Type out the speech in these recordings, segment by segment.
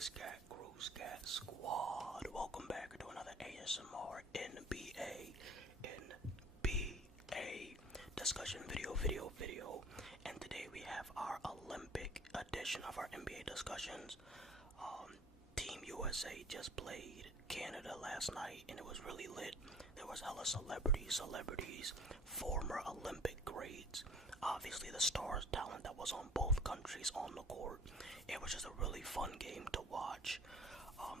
Scat Squad. Welcome back to another ASMR NBA discussion video. And today we have our Olympic edition of our NBA discussions. Team USA just played Canada last night, and it was really lit. There was hella celebrities, former Olympic greats, obviously the stars talent that was on both countries on the court. It was just a really fun game to watch.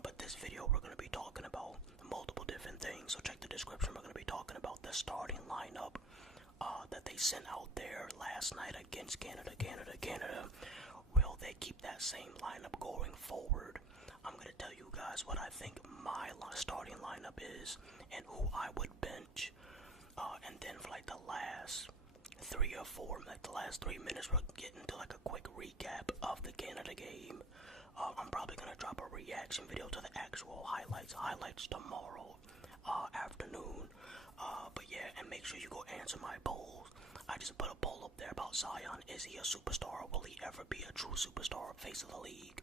But this video we're going to be talking about multiple different things, so check the description. We're going to be talking about the starting lineup that they sent out there last night against Canada. Will they keep that same lineup going forward? I'm going to tell you guys what I think my starting lineup is and who I would bench. And then for like the last 3 or 4, like the last 3 minutes, we're getting to like a quick recap of the Canada game. I'm probably going to drop a reaction video to the actual highlights tomorrow afternoon. But yeah, and make sure you go answer my polls. I just put a poll up there about Zion. Is he a superstar? Will he ever be a true superstar, face of the league?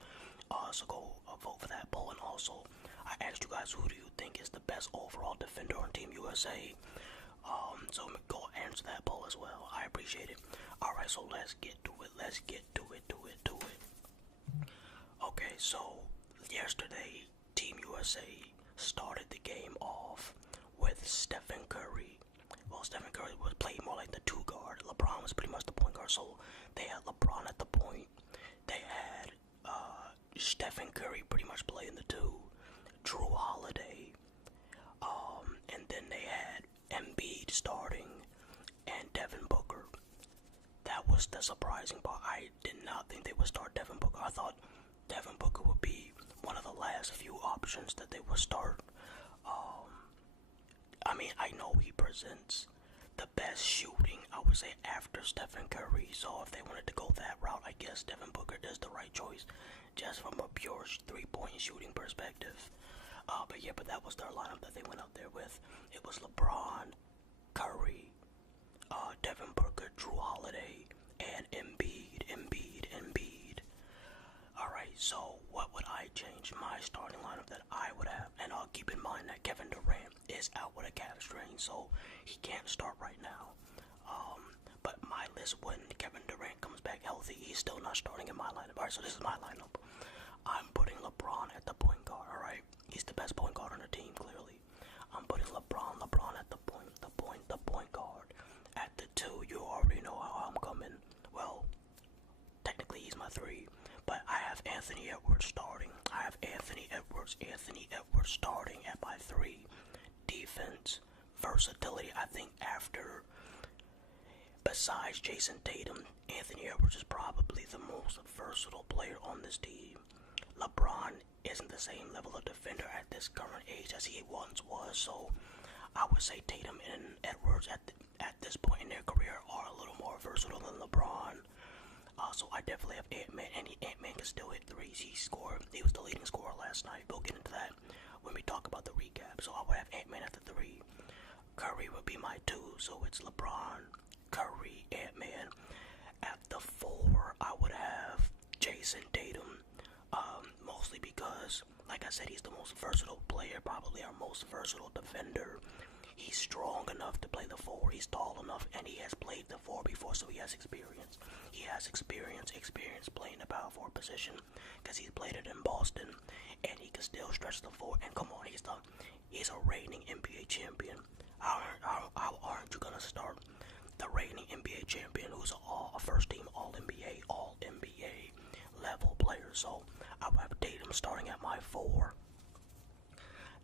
So go vote for that poll. And also, I asked you guys, who do you think is the best overall defender on Team USA? So go answer that poll as well. I appreciate it. Alright, so let's get to it. Okay, so yesterday, Team USA started the game off with Stephen Curry. Well, Stephen Curry was playing more like the 2 guard. LeBron was pretty much the point guard. So they had LeBron at the point. They had Stephen Curry pretty much playing the 2. Drew Holiday. And then they had Embiid starting and Devin Booker. That was the surprising part. I did not think they would start Devin Booker. I thought Devin Booker would be one of the last few options that they would start. I mean, I know he presents the best shooting, I would say, after Stephen Curry. So if they wanted to go that route, I guess Devin Booker is the right choice, just from a pure 3-point shooting perspective. But that was their lineup that they went out there with. It was LeBron, Curry, Devin Booker, Drew Holiday, and Embiid. Alright, so what would I change? My starting lineup that I would have, and I'll keep in mind that Kevin Durant is out with a calf strain, so he can't start right now. But my list, when Kevin Durant comes back healthy, he's still not starting in my lineup. Alright, so this is my lineup. I'm putting LeBron at the point guard, alright? He's the best point guard on the team, clearly. I'm putting LeBron at the point guard. At the 2, you already know how I'm coming. Well, technically he's my 3, but I have Anthony Edwards starting. I have Anthony Edwards starting at my 3. Defense, versatility. I think besides Jason Tatum, Anthony Edwards is probably the most versatile player on this team. LeBron isn't the same level of defender at this current age as he once was, so I would say Tatum and Edwards at this point in their career are a little more versatile than LeBron. So I definitely have Ant-Man, and Ant-Man can still hit threes. He was the leading scorer last night. We'll get into that when we talk about the recap. So I would have Ant-Man at the 3. Curry would be my 2, so it's LeBron, Curry, Ant-Man. At the 4, I would have Jason Tatum. Mostly because, like I said, he's the most versatile player, probably our most versatile defender. He's strong enough to play the 4, he's tall enough, and he has played the 4 before, so he has experience. He has experience playing the power forward position, because he's played it in Boston, and he can still stretch the 4, and come on, he's a reigning NBA champion. How aren't you gonna start the reigning NBA champion who's a first team All-NBA level player? So I would have Tatum starting at my 4.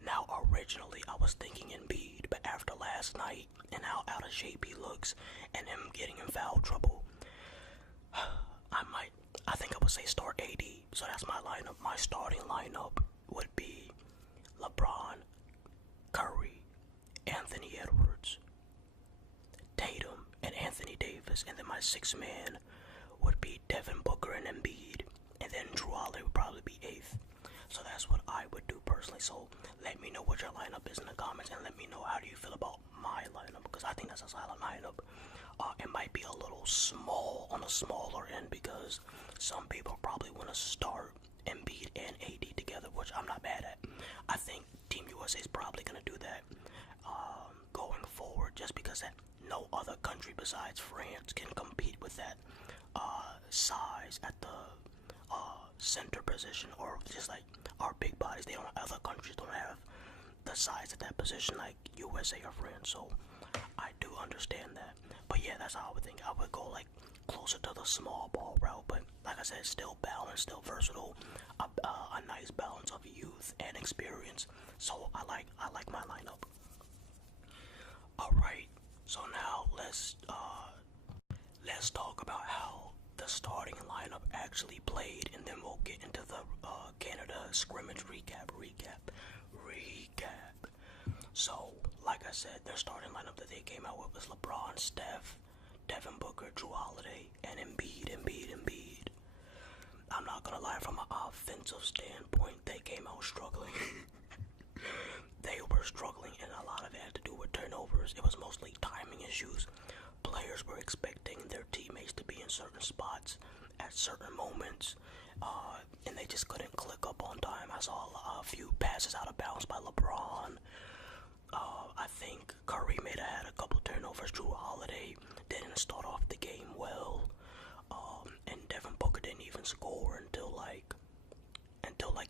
Now, originally, I was thinking Embiid, but after last night and how out of shape he looks and him getting in foul trouble, I think I would say start AD. So that's my lineup. My starting lineup would be LeBron, Curry, Anthony Edwards, Tatum, and Anthony Davis. And then my 6th man would be Devin Booker and Embiid. And then Drew Holiday would probably be 8th. So that's what I would do personally. So let me know what your lineup is in the comments, and let me know how do you feel about my lineup, because I think that's a solid lineup. It might be a little small, on the smaller end, because some people probably want to start Embiid and AD USA is probably going to do that going forward, just because that no other country besides France can compete with that size at the center position, or just like our big bodies. They don't. Other countries don't have the size at that position like USA or France. So I do understand that. But yeah, that's how I would think. I would go like closer to the small ball route, but like I said, still balanced, still versatile, a nice balance of youth and experience. So I like my lineup. All right, so now let's talk about how the starting lineup actually played, and then we'll get into the Canada scrimmage recap. So, like I said, their starting lineup that they came out with was LeBron, Steph, Devin Booker, Drew Holiday, and Embiid. I'm not gonna lie, from an offensive standpoint, they came out struggling. They were struggling, and a lot of it had to do with turnovers. It was mostly timing issues. Players were expecting their teammates to be in certain spots at certain moments, and they just couldn't click up on time. I saw a few passes out of bounds by LeBron. I think Curry may have had a couple turnovers. Drew Holiday didn't start off the game well, and Devin Booker didn't even score until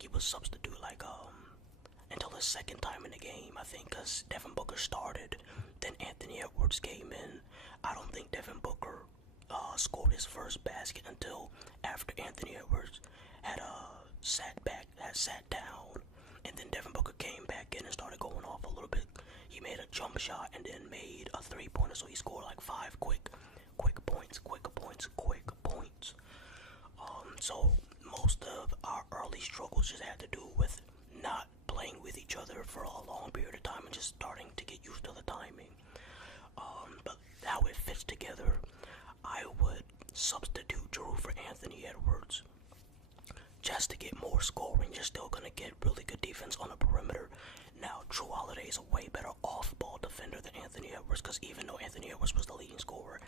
he was substitute, until the second time in the game, I think, because Devin Booker started, then Anthony Edwards came in. I don't think Devin Booker scored his first basket until after Anthony Edwards had sat down, and then Devin Booker came back in and started going off a little bit. He made a jump shot and then made a three-pointer, so he scored like 5 quick points. So most of our early struggles just had to do with not playing with each other for a long period of time and just starting to get used to the timing. But how it fits together, I would substitute Drew for Anthony Edwards just to get more scoring. You're still going to get really good defense on the perimeter. Now, Drew Holiday is a way better off-ball defender than Anthony Edwards, because even though Anthony Edwards was the leading scorer,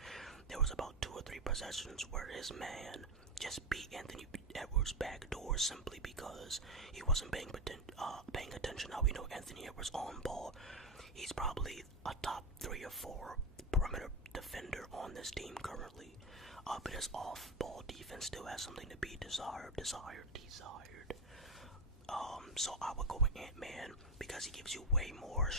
there was about 2 or 3 possessions where his man just beat Anthony Edwards backdoor simply because he wasn't paying attention. Now we know Anthony Edwards on ball. He's probably a top 3 or 4 perimeter defender on this team currently. But his off-ball defense still has something to be desired. So I would go with Ant-Man because he gives you way more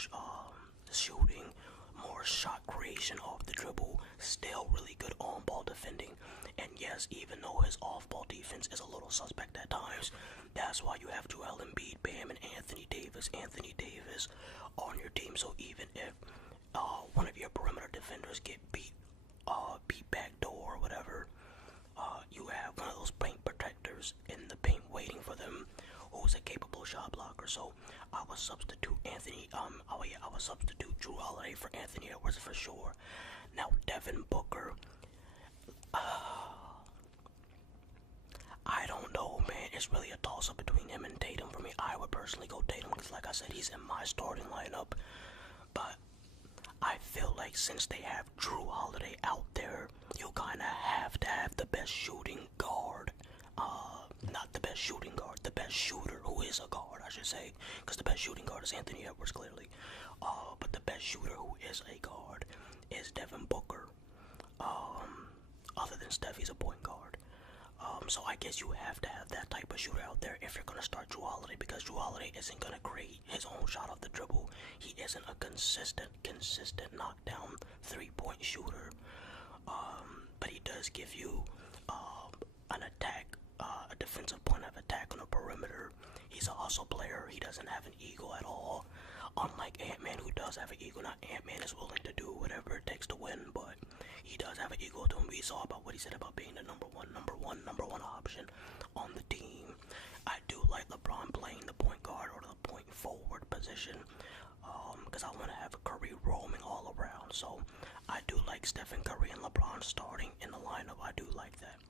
shooting, more shot creation off the dribble, still really good on-ball defending. And yes, even though his off-ball defense is a little suspect at times, that's why you have Joel Embiid, Bam, and Anthony Davis on your team. So even if one of your perimeter defenders get beat backdoor or whatever, you have one of those paint protectors in the paint waiting for them, who's a capable shot blocker. So I would substitute I would substitute Drew Holiday for Anthony Edwards for sure. Now Devin Booker, I don't know, man. It's really a toss-up between him and Tatum for me. I would personally go Tatum because, like I said, he's in my starting lineup. But I feel like since they have Drew Holiday out there, you kind of have to have the best shooting guard. Not the best shooting guard, the best shooter who is a guard, I should say. Because the best shooting guard is Anthony Edwards, clearly. But the best shooter who is a guard is Devin Booker. Other than Steph, he's a point guard. So I guess you have to have that type of shooter out there if you're going to start Drew Holiday, because Drew Holiday isn't going to create his own shot off the dribble. He isn't a consistent knockdown 3-point shooter. But he does give you an attack, a defensive point of attack on the perimeter. He's a hustle player. He doesn't have an ego at all. Unlike Ant-Man, who does have an ego. Now, Ant-Man is willing to do whatever it takes to win, but he does have an ego to him. We saw about what he said about being the number one option on the team. I do like LeBron playing the point guard or the point forward position, because I want to have Curry roaming all around. So I do like Stephen Curry and LeBron starting in the lineup. I do like that.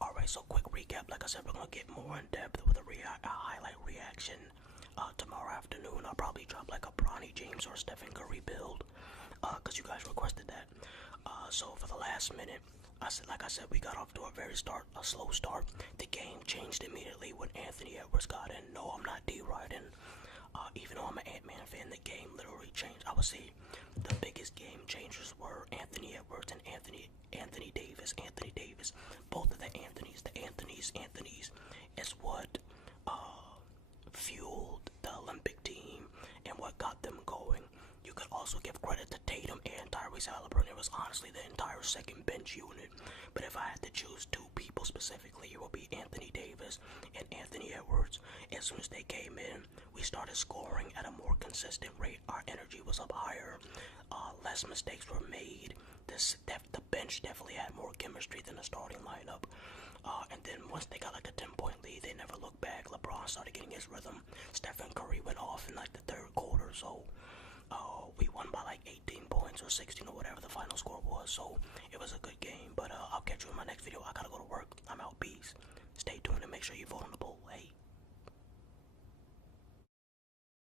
Alright, so quick recap. Like I said, we're going to get more in depth with a highlight reaction tomorrow afternoon. I'll probably drop like a Bronny James or Stephen Curry build, because you guys requested that. So for the last minute, like I said, we got off to a slow start. The game changed immediately when Anthony Edwards got in. No, I'm not deriding Even though I'm an Ant-Man fan, the game literally changed. I would say the biggest game changers were Anthony Edwards and Anthony Davis. Anthony Davis, both of the Anthonys is what fueled the Olympic team and what got them going. You could also give credit to Tatum and Tyrese Halliburton. It was honestly the entire second bench unit. But if I had to choose two people specifically, it would be Anthony Davis and Anthony Edwards. As soon as they came in, we started scoring at a more consistent rate. Our energy was up higher. Less mistakes were made. The bench definitely had more chemistry than the starting lineup. And then once they got like a 10-point lead, they never looked back. LeBron started getting his rhythm. Stephen Curry went off in like the third quarter. So we won by like 18 points or 16 or whatever the final score was. So it was a good game. But I'll catch you in my next video. I gotta go to work. I'm out. Peace. Stay tuned and make sure you vote on the